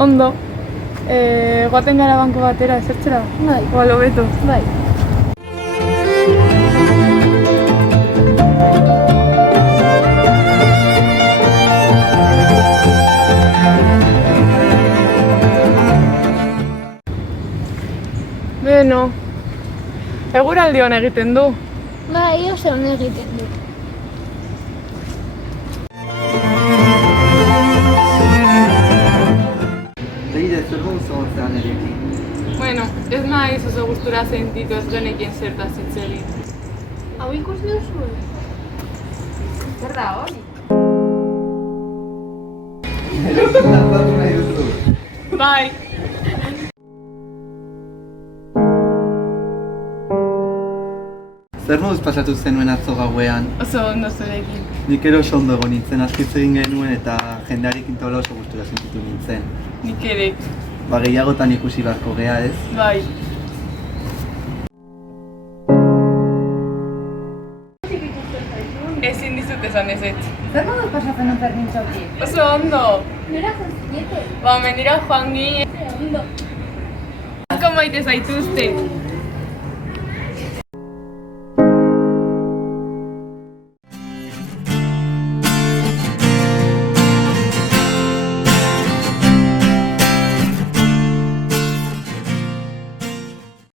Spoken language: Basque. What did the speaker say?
Ondo. Goaten gara banko batera, ezertzera? Bai. Oa, lobeto. Bai. Beno. Eguraldi hona egiten du. Bai, oso ondo egiten du. Leire, zer modu zagontzean erekin? Bueno, ez naiz oso gustura sentitu ez genekien zertaz hitz egin. Hau ikusi duzu? Zer da hori? Erekin lantzatu nahi duzu. Bai. Zer moduz pasatu zenuen atzo gauean? Oso ondo zurekin. Nik ere oso ondo egon nintzen, askitz egin genuen eta jendearekin taula oso gustura sentitu nintzen. Nik ere. Ba, gehiagotan ikusi beharko gea, ez? Bai. Ezin dizut esan ez ez. Zer moduz pasatzen dut berdintxoki? Oso ondo. Nora jaztiete? Ba, mendira joan ginen. Ondo. Asko maite zaituzte.